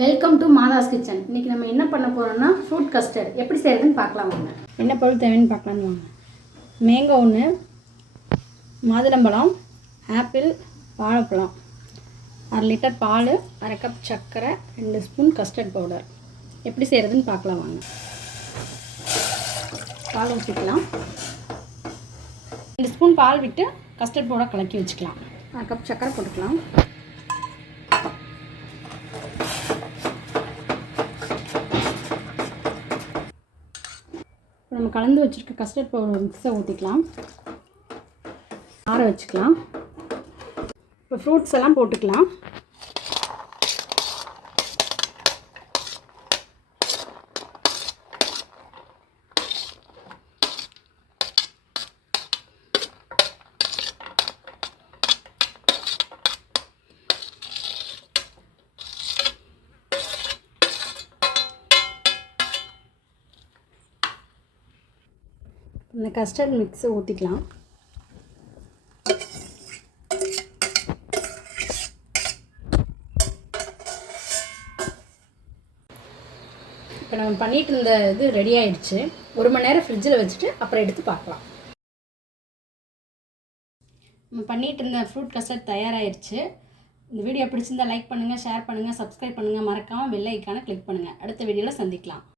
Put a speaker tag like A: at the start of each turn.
A: Welcome to மாதாஸ் kitchen இன்றைக்கி நம்ம என்ன பண்ண போகிறோம்னா ஃப்ரூட் கஸ்டர்ட் எப்படி செய்யறதுன்னு பார்க்கலாம் வாங்க. என்ன பொருள் தேவைன்னு பார்க்கலான்னு வாங்க. மேங்கோ ஒன்று மாதுளம்பழம் ஆப்பிள் வாழைப்பழம். அரை லிட்டர் பால் அரை கப் சர்க்கரை ரெண்டு ஸ்பூன் கஸ்டர்ட் பவுடர் எப்படி செய்கிறதுன்னு பார்க்கலாம் வாங்க. பால் ஊற்றிக்கலாம் ரெண்டு ஸ்பூன் பால் விட்டு கஸ்டர்ட் பவுடர் கலக்கி வச்சுக்கலாம். அரை கப் சர்க்கரை போட்டுக்கலாம். இப்போ நம்ம கலந்து வச்சுருக்க கஸ்டர்ட் பவுடர் மிக்ஸை ஊற்றிக்கலாம் ஆற வச்சுக்கலாம். இப்போ ஃப்ரூட்ஸ் எல்லாம் போட்டுக்கலாம். இந்த கஸ்டர்ட் மிக்ஸை ஊற்றிக்கலாம் இப்போ நம்ம பண்ணிட்டு இருந்த இது ரெடி ஆயிடுச்சு. ஒரு மணி நேரம் ஃப்ரிட்ஜில் வச்சுட்டு அப்புறம் எடுத்து பார்க்கலாம். நம்ம பண்ணிட்டு இருந்த ஃப்ரூட் கஸ்டர்ட் தயாராகிடுச்சு இந்த வீடியோ பிடிச்சிருந்தால் லைக் பண்ணுங்கள் ஷேர் பண்ணுங்கள் சப்ஸ்கிரைப் பண்ணுங்கள் மறக்காமல் பெல் ஐக்கானை கிளிக் பண்ணுங்கள் அடுத்த வீடியோவில் சந்திக்கலாம்.